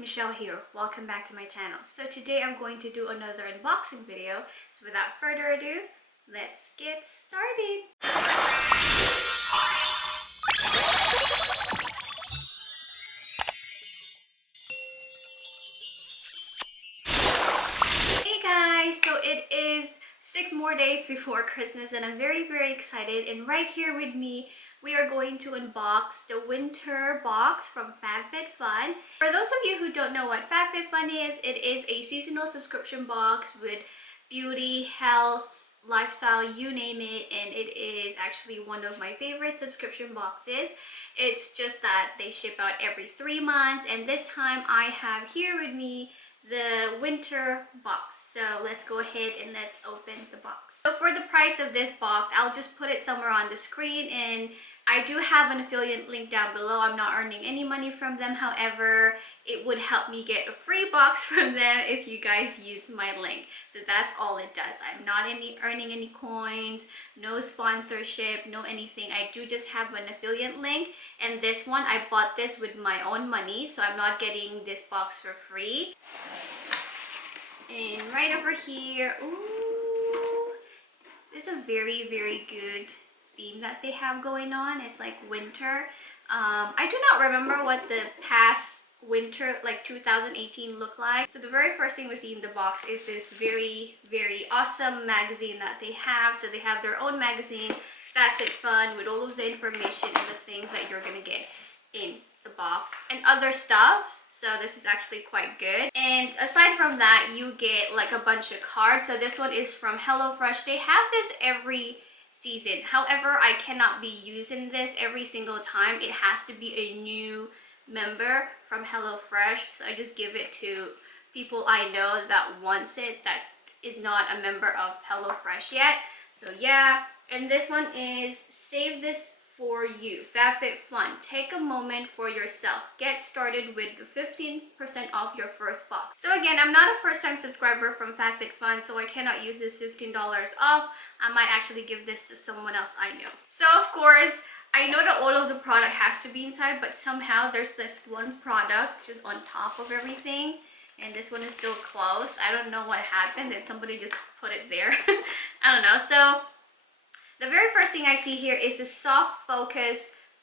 Michelle here. Welcome back to my channel. So today I'm going to do another unboxing video. So without further ado, let's get started. Hey guys, so it is 6 more days before Christmas and I'm very excited, and right here with me we are going to unbox the winter box from Fabfitfun. For those of you who don't know what Fabfitfun is, it is a seasonal subscription box with beauty, health, lifestyle, you name it, and it is actually one of my favorite subscription boxes. It's just that they ship out every 3 months, and this time I have here with me the winter box. So let's go ahead and let's open the box. So for the price of this box, I'll just put it somewhere on the screen, and I do have an affiliate link down below. I'm not earning any money from them. However, it would help me get a free box from them if you guys use my link. So that's all it does. I'm not earning any coins, no sponsorship, no anything. I do just have an affiliate link, and this one, I bought this with my own money, so I'm not getting this box for free. And right over here, ooh, it's a very good theme that they have going on. It's like winter. I do not remember what the past winter, like 2018, looked like. So the very first thing we see in the box is this very awesome magazine that they have. So they have their own magazine, Fabfitfun, with all of the information and the things that you're gonna get in the box and other stuff. So this is actually quite good. And aside from that, you get like a bunch of cards. So this one is from HelloFresh. They have this every season. However, I cannot be using this every single time. It has to be a new member from HelloFresh. So I just give it to people I know that wants it, that is not a member of HelloFresh yet. So yeah, and this one is Save This For You, Fabfitfun. Take a moment for yourself. Get started with 15% off your first box. So again, I'm not a first-time subscriber from Fabfitfun, so I cannot use this $15 off. I might actually give this to someone else I know. So of course, I know that all of the product has to be inside, but somehow there's this one product just on top of everything, and this one is still closed. I don't know what happened, and somebody just put it there. I don't know. So the very first thing I see here is the Soft Focus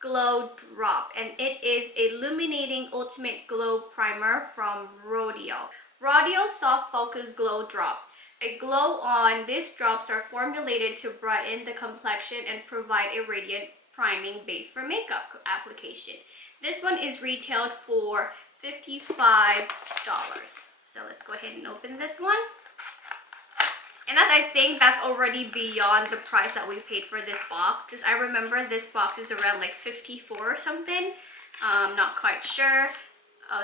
Glow Drop, and it is Illuminating Ultimate Glow Primer from Rodeo. Rodeo Soft Focus Glow Drop. A glow on, these drops are formulated to brighten the complexion and provide a radiant priming base for makeup application. This one is retailed for $55. So let's go ahead and open this one. And I think that's already beyond the price that we paid for this box, because I remember this box is around like $54 or something. Not quite sure.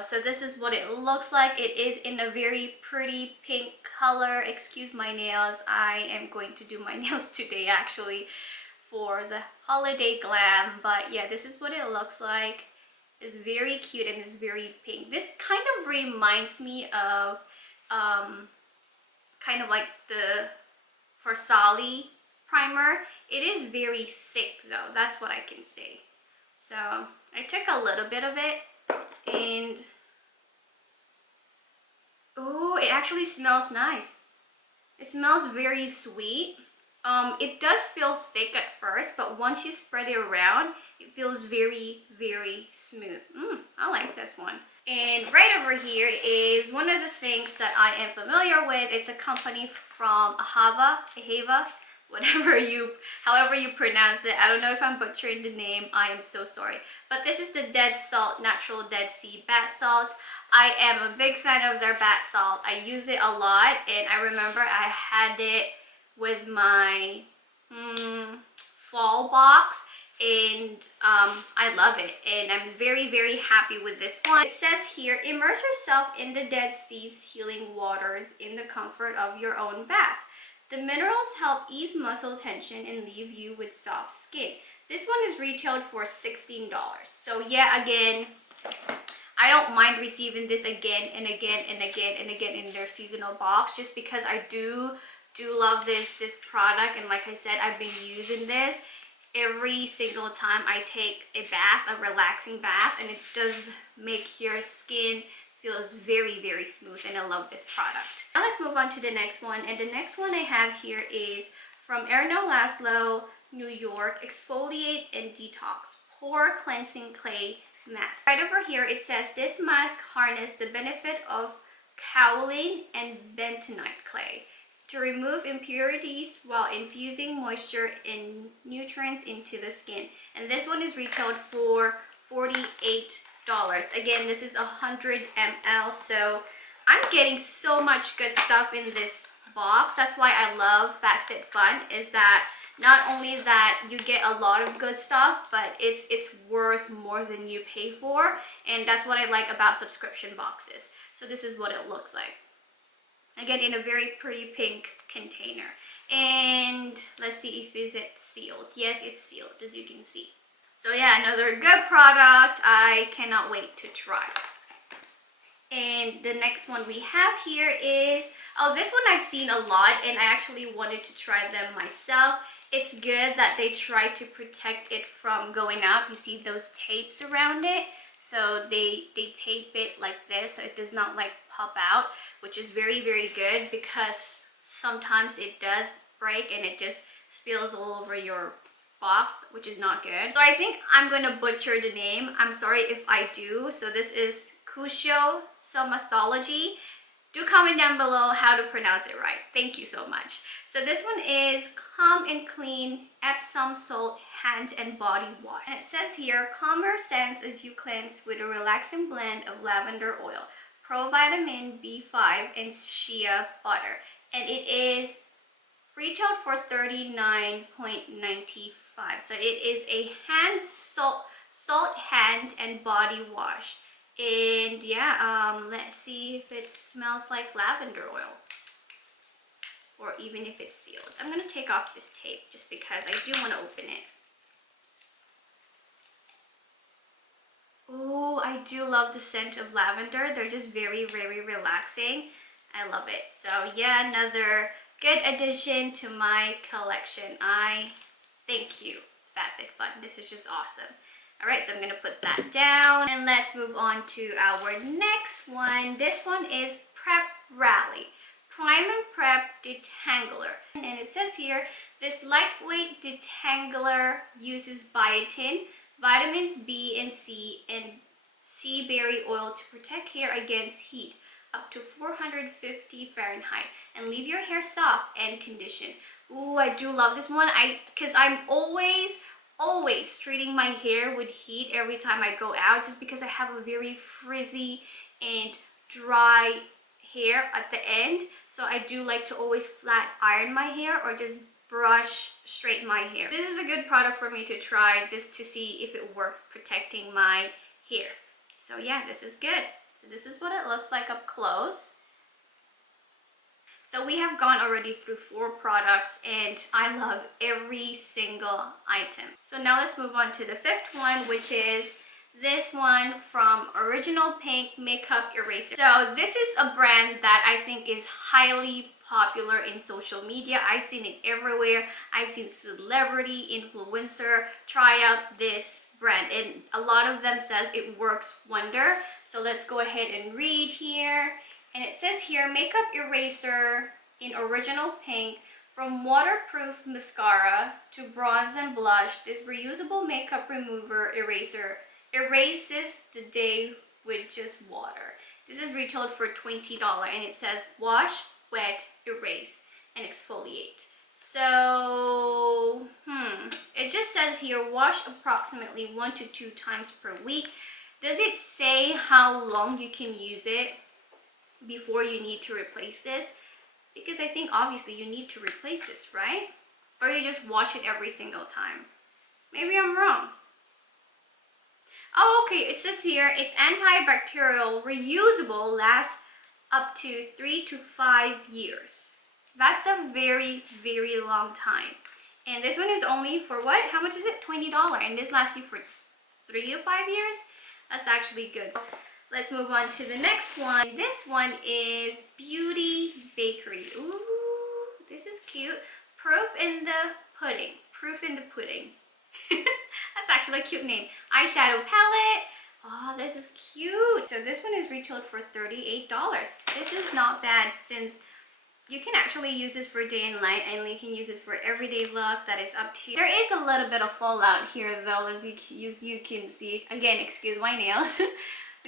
So this is what it looks like. It is in a very pretty pink color. Excuse my nails. I am going to do my nails today actually for the holiday glam. But yeah, this is what it looks like. It's very cute and it's very pink. This kind of reminds me of kind of like the Versali primer. It is very thick though, that's what I can say. So I took a little bit of it, and oh, it actually smells nice. It smells very sweet. It does feel thick at first, but once you spread it around, it feels very smooth. I like this one. And right over here is one of the things that I am familiar with. It's a company from havaa, however you pronounce it. I don't know if I'm butchering the name. I am so sorry. But this is the Dead Salt Natural Dead Sea Bath Salt. I am a big fan of their bath salt. I use it a lot, and I remember I had it with my fall box, and I love it, and I'm very happy with this one. It says here, immerse yourself in the Dead Sea's healing waters in the comfort of your own bath. The minerals help ease muscle tension and leave you with soft skin. This one is retailed for $16. So yeah, again, I don't mind receiving this again and again in their seasonal box, just because I do love this product. And like I said, I've been using this every single time I take a bath, a relaxing bath, and it does make your skin feels very, very smooth, and I love this product. Now let's move on to the next one, and the next one I have here is from Erno Laszlo, New York, Exfoliate and Detox Pore Cleansing Clay Mask. Right over here it says this mask harnesses the benefit of kaolin and bentonite clay to remove impurities while infusing moisture and nutrients into the skin. And this one is retailed for $48. Again, this is 100 ml, so I'm getting so much good stuff in this box. That's why I love Fabfitfun, is that not only that you get a lot of good stuff, but it's worth more than you pay for, and that's what I like about subscription boxes. So this is what it looks like. Again, in a very pretty pink container. And let's see if it's sealed. Yes, it's sealed, as you can see. So yeah, another good product. I cannot wait to try. And the next one we have here is, oh, this one I've seen a lot, and I actually wanted to try them myself. It's good that they try to protect it from going out. You see those tapes around it? So they tape it like this so it does not like pop out, which is very, very good, because sometimes it does break and it just spills all over your box, which is not good. So I think I'm gonna butcher the name. I'm sorry if I do. So this is Cuscio Somathology. Do comment down below how to pronounce it right. Thank you so much. So this one is Calm and Clean Epsom Salt Hand and Body Wash. And it says here, calmer scents as you cleanse with a relaxing blend of lavender oil, provitamin B5 and shea butter. And it is retailed for $39.95. So it is a salt hand and body wash. And yeah, let's see if it smells like lavender oil, or even if it's sealed. I'm gonna take off this tape just because I do want to open it. Oh, I do love the scent of lavender. They're just very, very relaxing. I love it. So yeah, another good addition to my collection. I thank you, Fabfitfun. This is just awesome. All right, so I'm gonna put that down, and let's move on to our next one. This one is Prep Rally Prime and Prep Detangler. And it says here, this lightweight detangler uses biotin, vitamins B and C, and sea berry oil to protect hair against heat up to 450 Fahrenheit and leave your hair soft and conditioned. Ooh, I do love this one. Because I'm always treating my hair with heat every time I go out, just because I have a very frizzy and dry hair at the end. So I do like to always flat iron my hair or just brush straight my hair. This is a good product for me to try just to see if it works protecting my hair. So yeah, this is good. So this is what it looks like up close. So we have gone already through 4 products, and I love every single item. So now let's move on to the 5th one, which is this one from Original Pink Makeup Eraser. So this is a brand that I think is highly popular in social media. I've seen it everywhere. I've seen celebrity, influencer try out this brand, and a lot of them says it works wonder. So let's go ahead and read here. And it says here, makeup eraser in Original Pink, from waterproof mascara to bronze and blush, this reusable makeup remover eraser erases the day with just water. This is retailed for $20, and it says wash, wet, erase, and exfoliate. So, it just says here, wash approximately 1 to 2 times per week. Does it say how long you can use it before you need to replace this? Because I think obviously you need to replace this, right? Or you just wash it every single time. Maybe I'm wrong. Oh, okay, it says here it's antibacterial, reusable, lasts up to 3 to 5 years. That's a very, very long time. And this one is only for what? How much is it? $20. And this lasts you for 3 to 5 years? That's actually good. Let's move on to the next one. This one is Beauty Bakery. Ooh, this is cute. Proof in the Pudding. Proof in the Pudding. That's actually a cute name. Eyeshadow palette. Oh, this is cute. So this one is retailed for $38. This is not bad since you can actually use this for day and night, and you can use this for everyday look. That is up to you. There is a little bit of fallout here though, as you can see. Again, excuse my nails.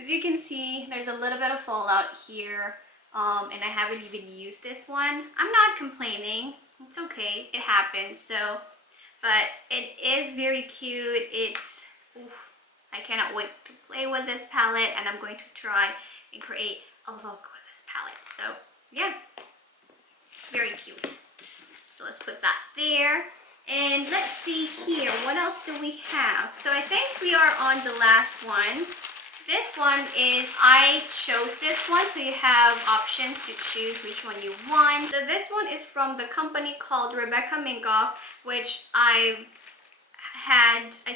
As you can see, there's a little bit of fallout here. And I haven't even used this one. I'm not complaining. It's okay. It happens. So, but it is very cute. It's, oof, I cannot wait to play with this palette, and I'm going to try and create a look with this palette. So, yeah. Very cute. So let's put that there. And let's see here. What else do we have? So I think we are on the last one. This one is, I chose this one, so you have options to choose which one you want. So this one is from the company called Rebecca Minkoff, which I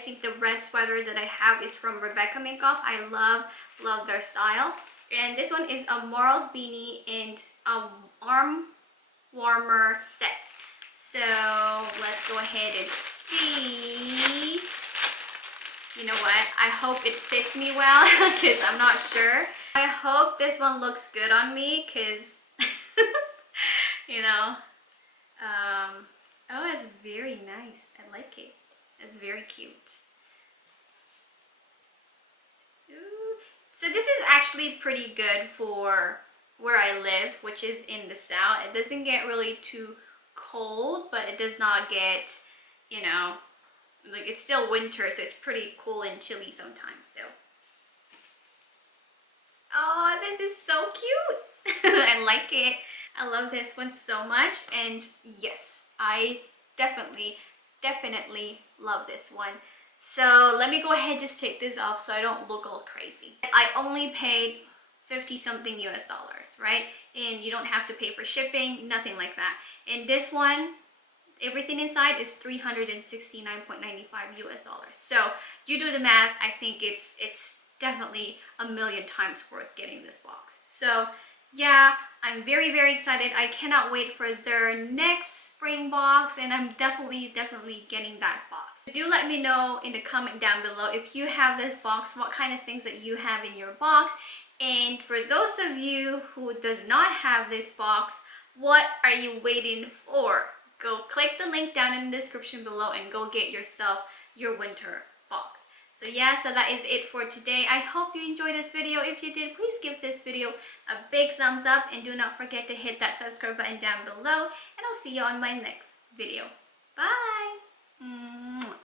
think the red sweater that I have is from Rebecca Minkoff. I love their style. And this one is a moral beanie and a arm warmer set. So let's go ahead and see. You know what? I hope it fits me well because I'm not sure. I hope this one looks good on me because, you know, oh, it's very nice. I like it. It's very cute. Ooh. So this is actually pretty good for where I live, which is in the south. It doesn't get really too cold, but it does not get, you know, like it's still winter, so it's pretty cool and chilly sometimes. So, oh, this is so cute. I like it. I love this one so much, and yes, I definitely love this one. So let me go ahead and just take this off so I don't look all crazy. I only paid 50 something US dollars, right? And you don't have to pay for shipping, nothing like that. And this one, everything inside is $369.95 US dollars. So you do the math, I think it's definitely a million times worth getting this box. So yeah, I'm very excited. I cannot wait for their next spring box, and I'm definitely getting that box. Do let me know in the comment down below if you have this box, what kind of things that you have in your box. And for those of you who does not have this box, what are you waiting for? Go click the link down in the description below and go get yourself your winter box. So yeah, so that is it for today. I hope you enjoyed this video. If you did, please give this video a big thumbs up, and do not forget to hit that subscribe button down below, and I'll see you on my next video. Bye!